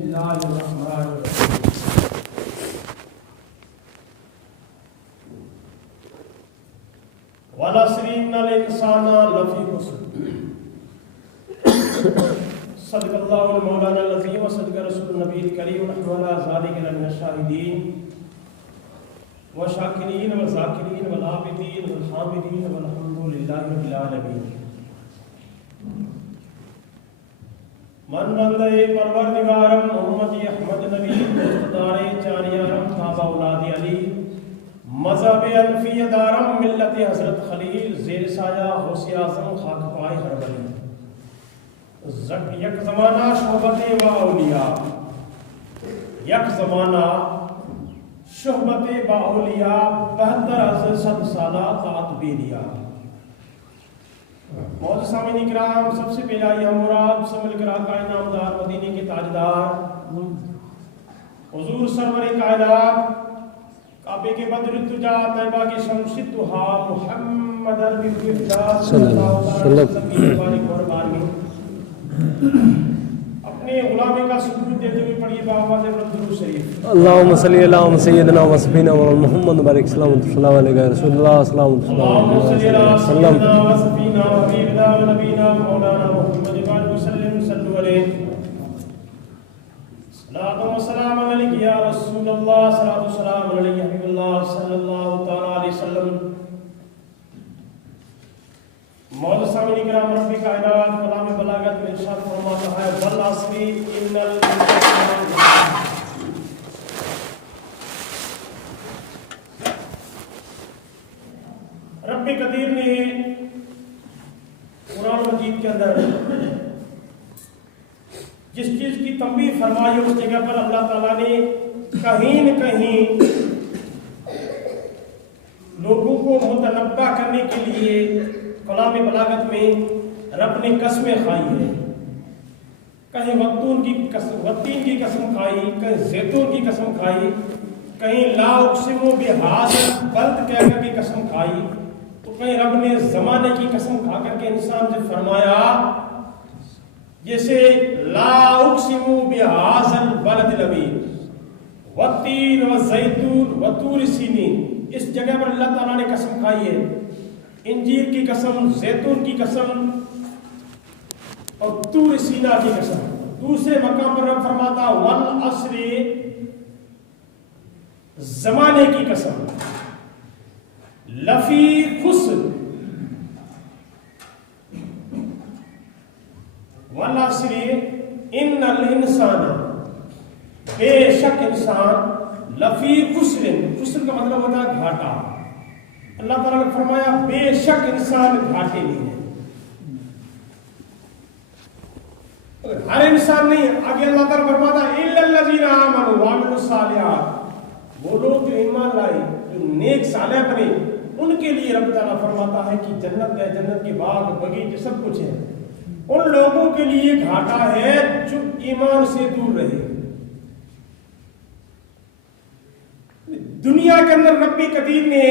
اللہ الرحمن الرحیم والعصر ان الانسان لفی خسر صدق اللہ مولانا العظیم وصدق رسول النبی الکریم ونحن علی ذلک من الشاہدین والشاکرین والذاکرین والعابدین والحامدین والحمد للہ رب العالمین. من بندے پروردگارم محمد احمد نبی دوستدار چاریارم تابع اولاد علی مذہب انفی دارم ملت حضرت خلیل زیر سایہ غوث اعظم خاک پائے ہر بلی. یک زمانہ شہبت و اولیاء، یک زمانہ شہبت با اولیاء 72 سالہ طاعت بیریا. موجود سامعین کرام، سب سے پہلا یہ ہم آپ سے مل کر آقا انعامدار مدینے کے تاجدار حضور سرور کائنات کعبے کے بدر الدجا طیبہ کے شمس الضحا محمد عربی الفدا صلی اللہ علیہ وسلم قربان میں اپنے غلامی کا سجود دیتے ہوئے پڑھیے بآواز درود شریف. اللہم صلی علی سیدنا و سفینا محمد بارک سلامت صلی اللہ علیہ رسول اللہ سلامت اللہم صلی علی سیدنا و سفینا و حبیبنا و نبینا مولانا محمد بارک وسلم صلو علیہ. صلاۃ و سلام علیک یا رسول اللہ، صلاۃ و سلام علیک یا حبیب اللہ صلی اللہ تعالی علیہ وسلم. مولانا سامعین کرام، رب کائنات کلام بلاغت میں ارشاد فرماتا ہے والعصر ان الانسان. رب قدیر نے قرآن مجید کے اندر جس چیز کی تنبیہ فرمائی اس جگہ پر اللہ تعالیٰ نے کہیں نہ کہیں لوگوں کو متنبہ کرنے کے لیے کلام بلاغت میں رب نے قسمیں کھائی ہیں. کہیں وقتین کی قسم کھائی، کہیں زیتون کی قسم کھائی، کہیں لا اقسم بہذا البلد کہہ کر کے قسم کھائی، تو کہیں رب نے زمانے کی قسم کھا کر کے انسان سے فرمایا جیسے لا اقسم بہذا البلد الامین والتین والزیتون وطور سینین. اس جگہ پر اللہ تعالیٰ نے قسم کھائی ہے، انجیر کی قسم، زیتون کی قسم اور طور سینا کی قسم. دوسرے مقام پر رب فرماتا والعصر زمانے کی قسم لفی خسر. والعصر ان الانسان بے شک انسان لفی خسر. خسر کا مطلب ہوتا ہے گھاٹا. اللہ تعالیٰ نے فرمایا بے شک انسان گھاٹے نہیں ہے. ہر انسان نہیں. آگے اللہ تعالیٰ فرماتا ہے الا الذین آمنوا وعملوا الصالحات. وہ لوگ جو ایمان لائے، جو نیک صالح بنے، ان کے لیے رب تعالیٰ فرماتا ہے کہ جنت ہے، جنت کے باغ بغیچے سب کچھ ہے. ان لوگوں کے لیے گھاٹا ہے جو ایمان سے دور رہے. دنیا کے اندر رب قدیر نے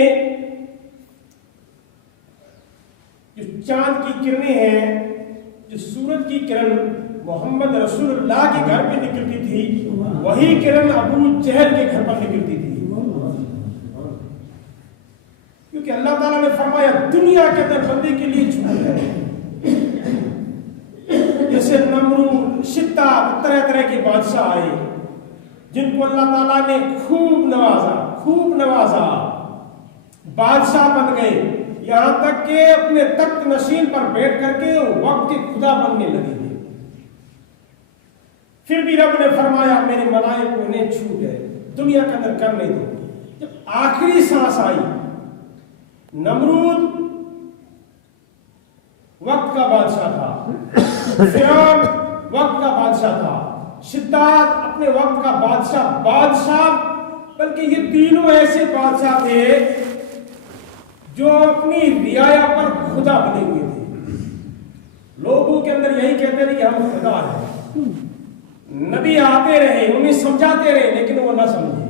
جو چاند کی کرنیں ہیں، جو سورج کی کرن محمد رسول اللہ کے گھر پہ نکلتی تھی، وہی کرن ابو جہل کے گھر پر نکلتی تھی. کیونکہ اللہ تعالیٰ نے فرمایا دنیا کے اندر بندے کے لیے جھوٹ ہے. جیسے نمرود، شداد، طرح طرح کے بادشاہ آئے جن کو اللہ تعالیٰ نے خوب نوازا، بادشاہ بن گئے، یہاں تک کہ اپنے تخت نشین پر بیٹھ کر کے وقت کے خدا بننے لگے. پھر بھی رب نے فرمایا میرے ملائک کو انہیں چھوٹ ہے، دنیا کے اندر کرنے دو. جب آخری سانس آئی، نمرود وقت کا بادشاہ تھا، فرعون وقت کا بادشاہ تھا، شداد اپنے وقت کا بادشاہ بلکہ یہ تینوں ایسے بادشاہ تھے جو اپنی رعایا پر خدا بنے ہوئے تھے. لوگوں کے اندر یہی کہتے رہے کہ ہم خدا ہیں. نبی آتے رہے، انہیں سمجھاتے رہے، لیکن وہ نہ سمجھے.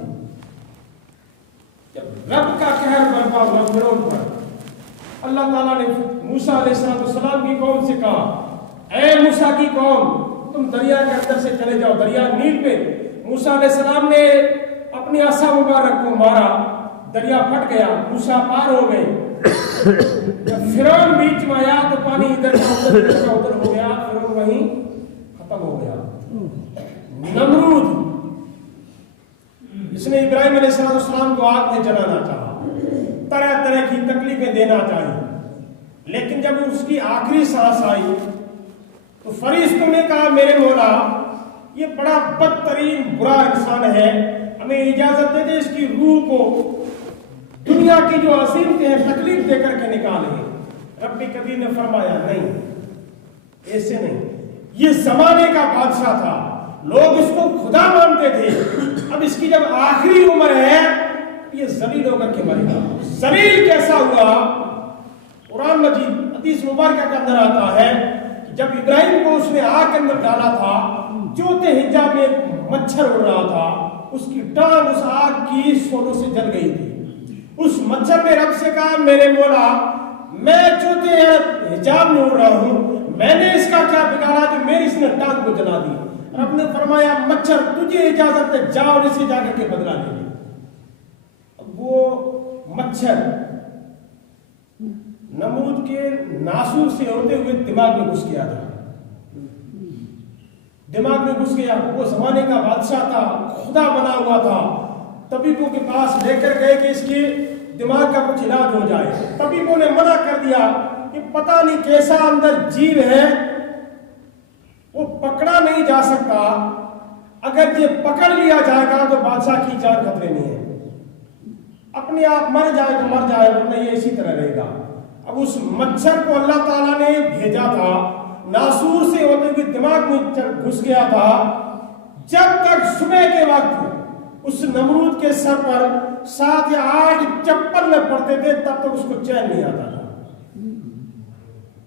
جب رب کا قہر برپا ہوا فرعون پر، اللہ تعالیٰ نے موسیٰ علیہ السلام کی قوم سے کہا اے موسیٰ کی قوم، تم دریا کے اندر سے چلے جاؤ، دریا نیل پہ موسیٰ علیہ السلام نے اپنی عصا مبارک کو مارا، دریا پھٹ گیا، موسیٰ پار ہو گئے۔ جب فرعون بیچ میں آیا تو پانی ادھر ادھر ہو گیا، فرعون وہیں ختم ہو گیا۔ نمرود اس نے ابراہیم علیہ السلام کو آگ میں جلانا چاہا، طرح طرح کی تکلیفیں دینا چاہی، لیکن جب اس کی آخری سانس آئی تو فرشتوں نے کہا میرے مولا یہ بڑا بدترین برا انسان ہے، ہمیں اجازت دے دے اس کی روح کو دنیا کی جو عظیمتیں ہیں تکلیف دے کر کے نکالیں۔ رب قدیر نے فرمایا نہیں، ایسے نہیں، یہ زمانے کا بادشاہ تھا، لوگ اس کو خدا مانتے تھے، اب اس کی جب آخری عمر ہے یہ ذلیل ہو کر کے مرے گا۔ ذلیل کیسا ہوا؟ قرآن مجید حدیث مبارکہ کے اندر آتا ہے کہ جب ابراہیم کو اس نے آگ کے اندر ڈالا تھا، چوتھے حجاب میں مچھر اڑ رہا تھا، اس کی ٹانگ اس آگ کی شعلوں سے جل گئی تھی۔ اس مچھر نے رب سے کہا میرے مولا میں چوتھے حجاب میں اڑ رہا ہوں، میں نے اس کا کیا بگاڑا جو میری اس نے ٹانگ کو جلا دی؟ رب نے فرمایا مچھر تجھے اجازت ہے، جا اور اسے جا کر کے بدلا لے لے۔ اب وہ مچھر نمرود کے ناسور سے ہوتے ہوئے دماغ میں گھس گیا تھا، دماغ میں گھس گیا۔ وہ زمانے کا بادشاہ تھا، خدا بنا ہوا تھا، طبیبوں کے پاس لے کر گئے کہ اس کے دماغ کا کچھ علاج ہو جائے، طبیبوں نے منع کر دیا کہ پتہ نہیں کیسا اندر جیو ہے، وہ پکڑا نہیں جا سکتا، اگر یہ پکڑ لیا جائے گا تو بادشاہ کی جان خطرے میں ہے، اپنے آپ مر جائے تو مر جائے ورنہ یہ اسی طرح رہے گا۔ اب اس مچھر کو اللہ تعالیٰ نے بھیجا تھا، ناسور سے ہوتے ہوئے دماغ میں گھس گیا تھا، جب تک صبح کے وقت اس نمرود کے سر پر 7 یا 8 چپل نہ پڑتے تھے تب تک اس کو چین نہیں آتا تھا۔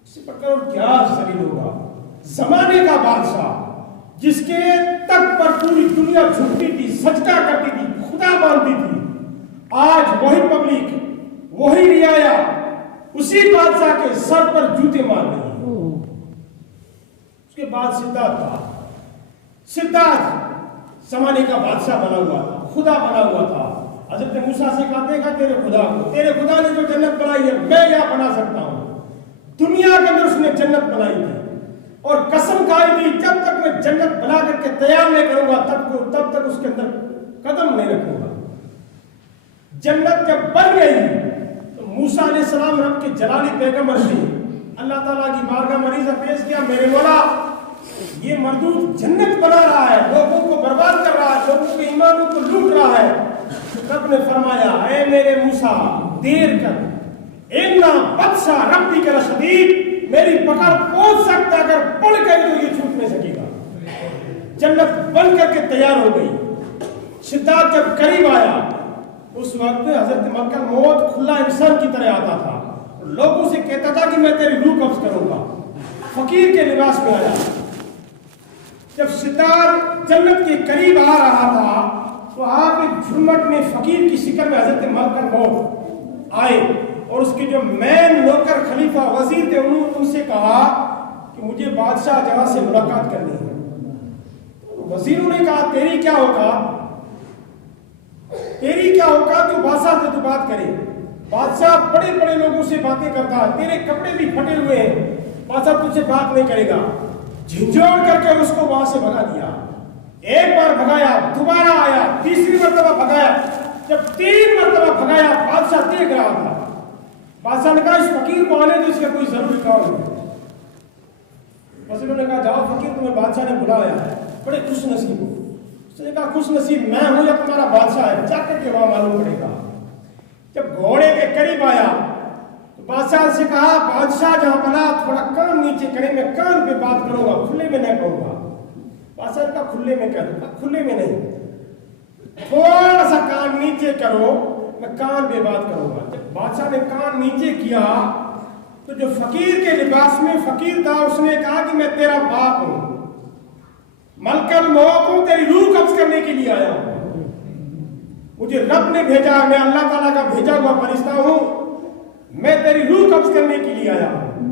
اسی پرکار کیا ذلیل ہوگا زمانے کا بادشاہ جس کے تک پر پوری دنیا جھکتی تھی، سجدہ کرتی تھی، خدا مانتی تھی، آج وہی پبلک، وہی رعایا اسی بادشاہ کے سر پر جوتے مار رہی ہے۔ اس کے بعد سدھارتھ تھا، سدھارتھ زمانے کا بادشاہ بنا ہوا تھا، خدا بنا ہوا تھا۔ حضرت موسیٰ سے کہا دیکھا تیرے خدا کو، تیرے خدا نے جو جنت بنائی ہے میں یہاں بنا سکتا ہوں۔ دنیا کے اندر اس نے جنت بنائی تھی اور قسم کھائی تھی جب تک میں جنت بنا کر کے تیار نہیں کروں گا تب تک اس کے اندر قدم نہیں رکھوں گا۔ جنت جب بن گئی تو موسیٰ علیہ السلام رب کے جلالی پیغمبر سے اللہ تعالیٰ کی بارگاہ مریضہ پیش کیا، میرے مولا یہ مردود جنت بنا رہا ہے، لوگوں کو برباد کر رہا ہے، لوگوں کے ایمانوں کو لوٹ رہا ہے۔ رب نے فرمایا اے میرے موسیٰ دیر کر، اِنَّ بطشَ رَبِّكَ لَشَدِيدٌ، میری پکڑ پہنچ سکتا اگر پڑھ کر تو یہ چھوٹ نہیں سکے گا۔ جنت بن کر کے تیار ہو گئی۔ سدھارتھ جب قریب آیا اس وقت حضرت ملکہ موت کھلا انسان کی طرح آتا تھا، لوگوں سے کہتا تھا کہ میں تیری روح قبض کروں گا، فقیر کے لباس میں آیا۔ جب سدھارتھ جنت کے قریب آ رہا تھا تو آپ ایک جھرمٹ میں فقیر کی شکل میں حضرت ملکہ موت آئے اور اس کے جو مین نوکر خلیفہ وزیر تھے انہوں نے ان سے کہا کہ مجھے بادشاہ جہاں سے ملاقات کرنی ہے۔ وزیروں نے کہا تیری کیا اوقات، تیری کیا اوقات جو بادشاہ سے تو بات کرے؟ بادشاہ بڑے بڑے لوگوں سے باتیں کرتا ہے، تیرے کپڑے بھی پھٹے ہوئے ہیں، بادشاہ تجھ سے بات نہیں کرے گا۔ جھنجھوڑ کر کے اس کو وہاں سے بھگا دیا۔ ایک بار بھگایا، دوبارہ آیا، تیسری مرتبہ بھگایا۔ جب 3 مرتبہ بھگایا بادشاہ دیکھ رہا تھا۔ بادشاہ نے کہا اس فقیر کو آنے دو، اس کا کوئی ضروری کام نہیں۔ وزیروں نے کہا جاؤ فقیر تمہیں بادشاہ نے بلایا ہے، بڑے خوش نصیب ہو۔ اس نے کہا خوش نصیب میں ہوں یا تمہارا بادشاہ ہے، جا کر کے وہاں معلوم پڑے گا۔ جب گھوڑے کے قریب آیا تو بادشاہ سے کہا بادشاہ جہاں بنا تھوڑا کان نیچے کرے، میں کان پہ بات کروں گا، کھلے میں نہیں کہوں گا۔ بادشاہ کا کھلے میں کہہ دوں، کھلے میں نہیں، تھوڑا سا کان نیچے کرو، میں کان پہ بات کروں گا۔ جب بادشاہ نے کان نیچے کیا تو جو فقیر کے لباس میں فقیر تھا اس نے کہا کہ میں تیرا باپ ہوں، ملک الموت ہوں، تیری روح قبض کرنے کے لیے آیا ہوں، مجھے رب نے بھیجا، میں اللہ تعالیٰ کا بھیجا ہوا فرشتہ ہوں، میں تیری روح قبض کرنے کے لیے آیا ہوں۔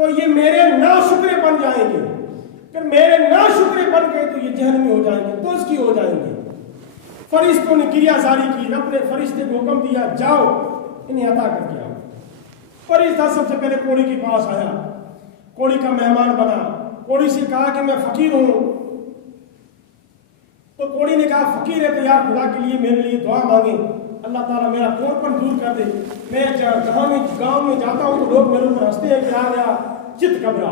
تو یہ میرے ناشکرے بن جائیں گے، پھر میرے ناشکرے بن گئے تو یہ جہنمی ہو جائیں گے، تو اس کی ہو جائیں گے۔ فرشتوں نے کریا جاری کی، رب نے فرشتے کو حکم دیا جاؤ انہیں عطا کر کے آؤ۔ فرشتہ سب سے پہلے کوڑی کے پاس آیا، کوڑی کا مہمان بنا، کوڑی سے کہا کہ میں فقیر ہوں۔ تو کوڑی نے کہا فقیر ہے تو یار خدا کے لیے میرے لیے دعا مانگے، اللہ تعالیٰ میرا کوڑپن دور کر دے۔ میں گاؤں میں جاتا ہوں تو لوگ میرے اوپر ہنستے ہیں کہ آ گیا چت کبرا،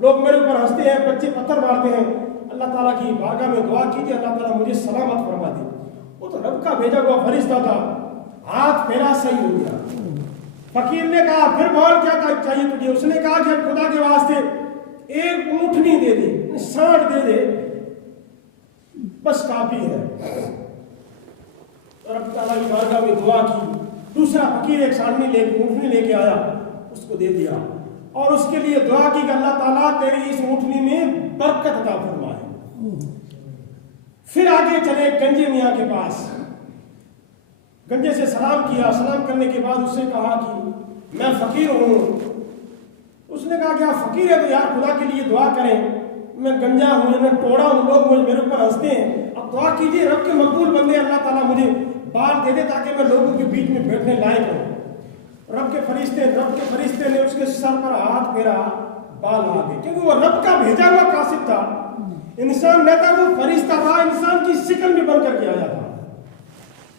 لوگ میرے اوپر ہنستے ہیں، بچے پتھر مارتے ہیں۔ اللہ تعالیٰ کی بارگاہ میں دعا کیجیے اللہ تعالیٰ مجھے سلامت فرما دے۔ وہ تو رب کا بھیجا ہوا فرشتہ تھا، ہاتھ پھیرا صحیح ہو گیا۔ فقیر نے کہا پھر بول کیا چاہیے تجھے؟ اس نے کہا کہ خدا کے واسطے ایک اونٹنی دے دے، سانڈ دے دے، بس کافی ہے۔ رب تعالیٰ کی بارگاہ میں دعا کی۔ دوسرا فقیر ایک سانڈنی لے کے اونٹنی لے کے آیا، اس کو دے دیا اور اس کے لیے دعا کی کہ اللہ تعالیٰ تیری اس اونٹنی میں برکت عطا فرمائے۔ پھر آگے چلے گنجے میاں کے پاس، گنجے سے سلام کیا، سلام کرنے کے بعد اس سے کہا کہ میں فقیر ہوں۔ اس نے کہا کہ آپ فقیر ہے تو یار خدا کے لیے دعا کریں، میں گنجا ہوں، میں ٹوڑا ہوں، لوگ میرے اوپر ہنستے ہیں، اب دعا کیجیے رب کے مقبول بندے اللہ تعالیٰ مجھے بال دے دے تاکہ میں لوگوں کے بیچ میں بیٹھنے لائق ہوں۔ رب کے فرشتے نے اس کے سر پر ہاتھ پھیرا، بال آ گئے، کیونکہ وہ رب کا بھیجا ہوا قاصد تھا، انسان نہ تھا، وہ فرشتہ تھا، انسان کی شکل میں بن کر کے آیا تھا۔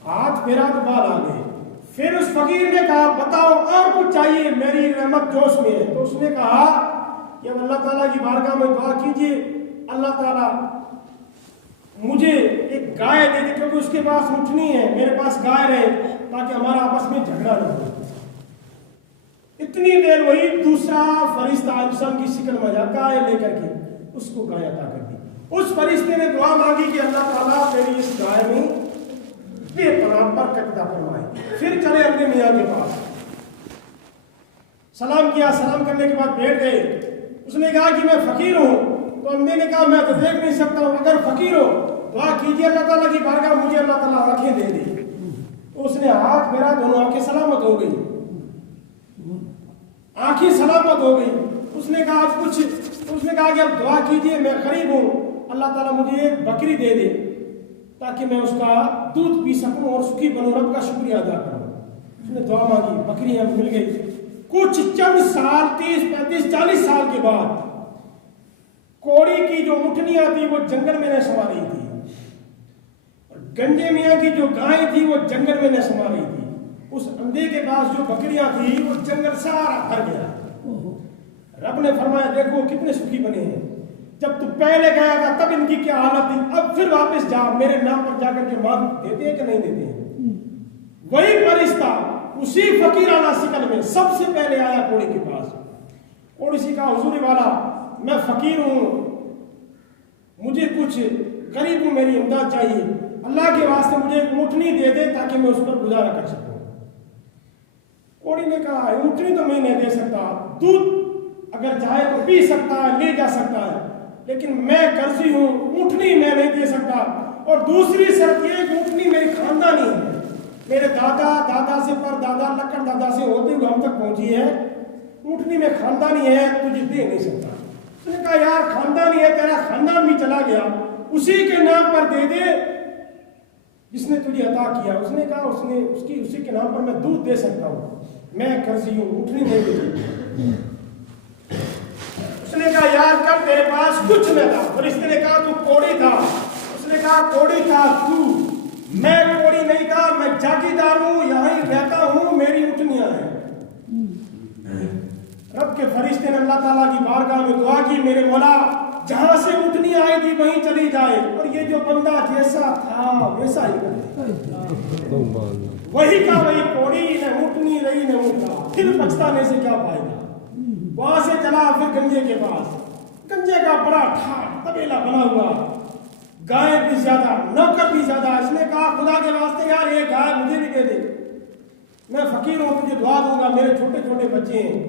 ہاتھ پھیرا تو بال آ گئے۔ پھر اس فقیر نے کہا بتاؤ اور کچھ چاہیے، میری رحمت جوش میں ہے۔ تو اس نے کہا کہ اب اللہ تعالیٰ کی بارگاہ میں دعا کیجیے اللہ تعالیٰ مجھے ایک گائے دے دے، کیونکہ اس کے پاس اونٹنی ہے، میرے پاس گائے رہے تاکہ ہمارا آپس میں جھگڑا نہ ہو۔ اتنی دیر وہی دوسرا فرشتہ انسان کی شکل میں گائے لے کر کے اس کو گائے عطا کر دی۔ اس فرشتے نے دعا مانگی کہ اللہ تعالیٰ تیری اس گائے میں بے پناہ برکت عطا فرمائے۔ پھر چلے اپنے میاں کے پاس، سلام کیا، سلام کرنے کے بعد بیٹھ گئے۔ اس نے کہا کہ میں فقیر ہوں، تو اندھے نے کہا میں تو دیکھ نہیں سکتا ہوں، اگر فقیر ہو دعا کیجیے اللہ تعالیٰ کی بارگاہ مجھے اللہ تعالیٰ آنکھیں دے دے۔ اس نے ہاتھ پھیرا، دونوں آنکھیں سلامت ہو گئی، آنکھیں سلامت ہو گئی۔ اس نے کہا کہ اب دعا کیجیے میں غریب ہوں، اللہ تعالیٰ مجھے ایک بکری دے دے تاکہ میں اس کا دودھ پی سکوں اور سکھی بنوں، رب کا شکریہ ادا کروں۔ اس نے دعا مانگی، بکری ہم مل گئی۔ کچھ چند سال، 30 35 40 سال کے بعد کوڑی کی جو اونٹنیاں تھی وہ جنگل میں نہ سما رہی تھی، اور گنجے میاں کی جو گائیں تھی وہ جنگل میں نہ سما رہی تھی۔ اس اندھے کے پاس جو بکریاں تھی وہ جنگل سارا بھر گیا۔ رب نے فرمایا دیکھو کتنے سکھی بنے ہیں، جب تو پہلے گیا تھا تب ان کی کیا حالت تھی، اب پھر واپس جا، میرے نام پر جا کر کے مانگ دیتے ہیں کہ نہیں دیتے ہیں۔ وہی فرشتہ اسی فقیرانہ شکل میں سب سے پہلے آیا کوڑی کے پاس۔ کوڑی سے کہا حضور والا میں فقیر ہوں، مجھے کچھ غریب ہوں، میری امداد چاہیے، اللہ کے واسطے مجھے ایک اونٹنی دے دے تاکہ میں اس پر گزارا کر سکوں۔ کوڑی نے کہا اونٹنی تو میں نہیں دے سکتا، دودھ اگر چاہے تو پی سکتا ہے، لے جا سکتا ہے، لیکن میں قرضی ہوں، اونٹنی میں نہیں دے سکتا، اور دوسری شرط یہ کہ اونٹنی میری خاندانی ہے، میرے دادا سے پر دادا لکڑ دادا سے ہوتے ہوئے ہم تک پہنچی ہے، اونٹنی میں خاندانی ہے، تجھے دے نہیں سکتا۔ اس نے کہا یار خاندانی ہے، تیرا خاندان بھی چلا گیا، اسی کے نام پر دے دے جس نے تجھے عطا کیا۔ اس نے کہا اسی کے نام پر میں دودھ دے سکتا ہوں، میں قرضی ہوں، اونٹنی نہیں دے سکتا۔ اس نے کہا یار کب تیرے پاس کچھ نہ تھا، اور اس نے کہا تو کوڑی تھا۔ اس نے کہا کوڑی تھا تو، میں کوڑی نہیں تھا، میں چاکیدار ہوں، یہاں ہی رہتا ہوں، میری اونٹنیاں ہیں۔ رب کے فرشتے نے اللہ تعالیٰ کی بارگاہ میں دعا کی میرے مولا جہاں سے اونٹنی آئی تھی وہیں چلی جائے، اور یہ جو بندہ جیسا تھا ویسا ہی کرے، وہی کا وہی، کوڑی نہ اونٹنی رہی نہ اونٹا، پھر پچھتانے سے کیا فائدہ۔ وہاں سے چلا پھر گنجے کے پاس، گنجے کا بڑا ٹھاٹ تبیلا بنا ہوا، گائے بھی زیادہ، نوکر بھی زیادہ۔ اس نے کہا خدا کے واسطے یار یہ گائے مجھے بھی دے دے، میں فقیر ہوں، تجھے دعا دوں گا، میرے چھوٹے چھوٹے بچے ہیں۔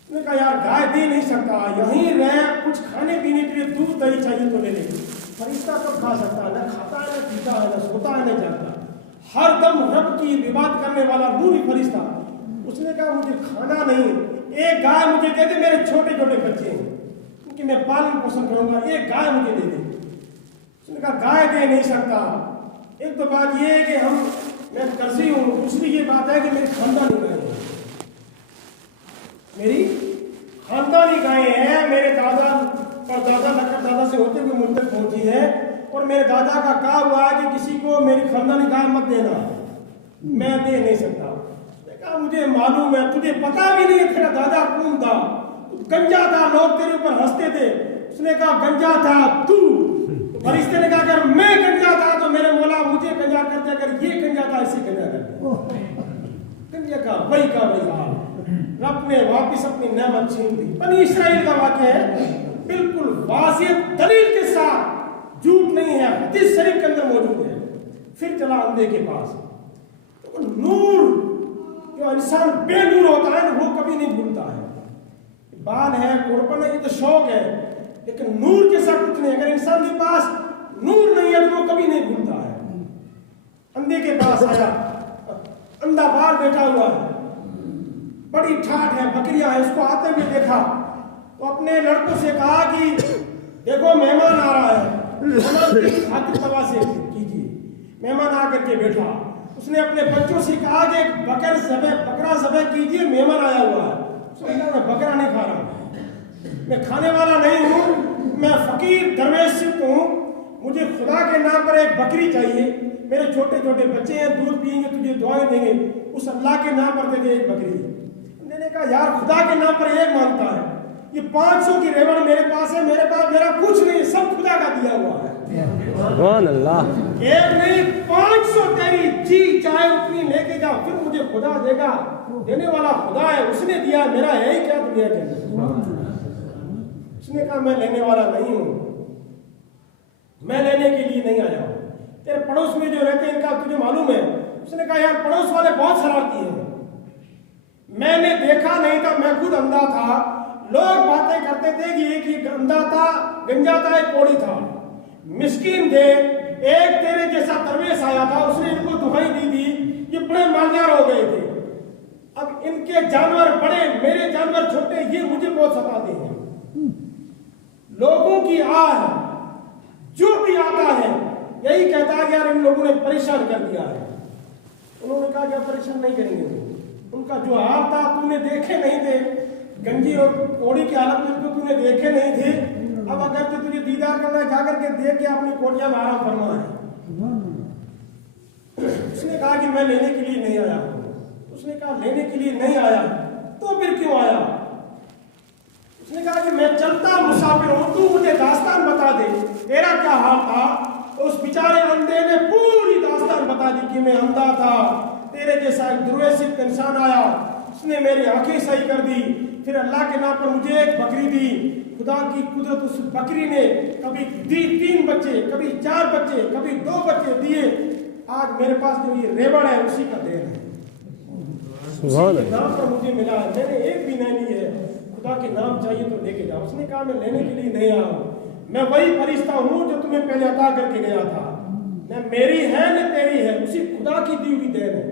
اس نے کہا یار گائے دے نہیں سکتا، یہیں رہ، کچھ کھانے پینے کے لیے دودھ دہی چاہیے تو لے لے۔ فرشتہ تو کھا سکتا ہے، نہ کھاتا ہے، نہ پیتا ہے، نہ سوتا ہے، نہ جاگتا، ہر دم رب کی عبادت کرنے والا نوری فرشتہ۔ اس نے کہا مجھے کھانا نہیں، ایک گائے مجھے دے دے، میرے چھوٹے چھوٹے بچے ہیں ان کی میں پالن پوشن کروں گا، ایک گائے مجھے دے دے۔ اس نے کہا گائے دے نہیں سکتا۔ ایک تو بات یہ ہے کہ میں قرضی ہوں، دوسری یہ بات ہے کہ میری خاندانی گائے ہیں، میری خاندانی گائے ہیں، میرے دادا پر دادا لکڑ دادا سے ہوتے ہوئے مجھ تک پہنچی ہے، اور میرے دادا کا کہا ہوا ہے کہ کسی کو میری خاندانی گائے مت دینا، میں دے نہیں سکتا۔ کہا مجھے معلوم ہے، تجھے پتا بھی نہیں تیرا دادا کون تھا، گنجا تھا، لوگ تیرے اوپر ہنستے تھے۔ اس نے کہا گنجا تھا تو، فرشتے نے کہا اگر میں گنجا تھا تو میرے مولا مجھے گنجا کر دے، اگر یہ گنجا تھا اسی گنجا کر دے۔ گنجا کا وہی حال، رب نے واپس اپنی نعمت چھین دی۔ بنی اسرائیل کا واقعہ ہے، بالکل واضح دلیل کے ساتھ، جھوٹ نہیں ہے، حدیث شریف کے اندر موجود ہے۔ پھر چلا اندھے کے پاس، تو نور جو انسان بے نور ہوتا ہے وہ کبھی نہیں بھولتا ہے۔ بال ہے، کوڑپن ہے، یہ تو شوق ہے، لیکن نور جیسا کچھ نہیں۔ اگر انسان کے پاس نور نہیں ہے تو وہ کبھی نہیں بھولتا ہے۔ اندھے کے پاس آیا، اندھا باہر بیٹھا ہوا ہے، بڑی ٹھاٹ ہے، بکریاں ہیں، اس کو آتے ہوئے دیکھا تو اپنے لڑکوں سے کہا کہ دیکھو مہمان آ رہا ہے، ہاتھ سے کیجیے۔ مہمان آ کر کے بیٹھا، اس نے اپنے بچوں سے کہا کہ بکرا ذبح کیجیے، مہمان آیا ہوا ہے۔ میں بکرا نہیں کھا رہا، میں کھانے والا نہیں ہوں، میں فقیر درویش سکھ ہوں، مجھے خدا کے نام پر ایک بکری چاہیے، میرے چھوٹے چھوٹے بچے ہیں، دودھ پئیں گے، تجھے دعائیں دیں گے، اس اللہ کے نام پر دے دے ایک بکری۔ میں نے کہا یار خدا کے نام پر ایک مانتا ہے، یہ 500 کی ریوڑ میرے پاس ہے، میرے پاس میرا کچھ نہیں، سب خدا کا دیا ہوا ہے۔ سبحان اللہ۔ ایک نہیں 500 تیری جی چاہے اتنی لے کے جاؤ، پھر مجھے خدا دے گا، دینے والا خدا ہے، اس نے دیا، میرا ہے ہی کیا دنیا کے اندر۔ اس نے کہا میں لینے والا نہیں ہوں، میں لینے کے لیے نہیں آیا ہوں، تیرے پڑوس میں جو رہتے ہیں ان کا تجھے معلوم ہے۔ اس نے کہا یار پڑوس والے بہت شرارتی ہیں، میں نے دیکھا نہیں تھا، میں خود اندھا تھا، لوگ باتیں کرتے تھے کہ ایک اندھا تھا، گنجا تھا، ایک کوڑی تھا، مسکین تھے، ایک تیرے جیسا درویش آیا تھا، اس نے ان کو دہائی دی تھی، یہ بڑے مالدار ہو گئے تھے، اب ان کے جانور بڑے، میرے جانور چھوٹے، یہ مجھے بہت ستاتے ہیں۔ لوگوں کی آہ جو بھی آتا ہے یہی کہتا ہے کہ یار ان لوگوں نے پریشان کر دیا ہے۔ انہوں نے کہا کہ پریشان نہیں کریں گے، ان کا جو حال تھا تو نے دیکھے نہیں تھے، گنجی اور کوڑی کی حالت میں تو نے دیکھے نہیں تھے، اب اگر تجھے دیدار کرنا ہے جا کر کے دیکھ کے اپنی کوٹیاں میں آرام کرنا ہے۔ اس نے کہا کہ میں لینے کے لیے نہیں آیا ہوں۔ اس نے کہا لینے کے لیے نہیں آیا تو پھر کیوں آیا؟ اس نے کہا کہ میں چلتا مسافر ہوں، تو مجھے داستان بتا دے تیرا کیا حال تھا۔ اس بیچارے اندھے نے پوری داستان بتا دی کہ میں اندھا تھا، تیرے جیسا ایک درویش انسان آیا، اس نے میری آنکھیں صحیح کر دی، پھر اللہ کے نام پر مجھے ایک بکری دی، خدا کی قدرت اس بکری نے کبھی 3 بچے، کبھی 4 بچے، کبھی 2 بچے دیے، آج میرے پاس جو یہ ریوڑ ہے اسی کا دین ہے، اسی کے نام پر مجھے ملا ہے، میں نے ایک بھی نہیں لی ہے، خدا کے نام چاہیے تو لے کے جاؤ۔ اس نے کہا میں لینے کے لیے نہیں آیا ہوں، میں وہی فرشتہ ہوں جو تمہیں پہلے عطا کر کے گیا تھا، نہ میری ہے نہ تیری ہے، اسی خدا کی دی ہوئی دین ہے۔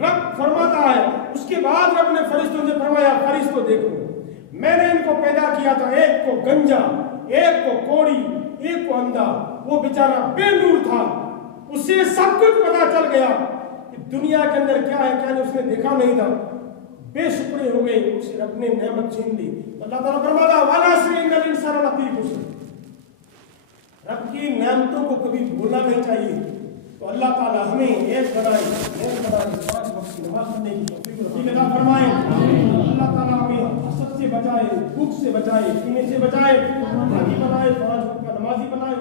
رب فرماتا ہے، اس کے بعد رب نے فرشتوں سے فرمایا فرشتوں دیکھو میں نے ان کو پیدا کیا تھا، ایک کو گنجا، ایک کو کوڑی، ایک کو اندھا، وہ بیچارہ بے نور تھا، اسے سب کچھ پتا چل گیا کہ دنیا کے اندر کیا ہے کیا نہیں، اس نے دیکھا نہیں تھا، بے شکرے ہو گئے، اسے رب نے نعمت چھین لی۔ اللہ تعالیٰ فرماتا وَالْعَصْرِ إِنَّ الْإِنسَانَ لَفِي خُسْرٍ، رب کی نعمتوں کو کبھی بھولنا نہیں چاہیے۔ تو اللہ تعالیٰ ہمیں ایک بنائے، 5 وقت کی نماز پڑھنے کی توفیق عطا فرمائے۔ اللہ تعالیٰ ہمیں حسد سے بچائے، بھوک سے بچائے، پینے سے بچائے، نمازی بنائے، 5 وقت کا نمازی بنائے۔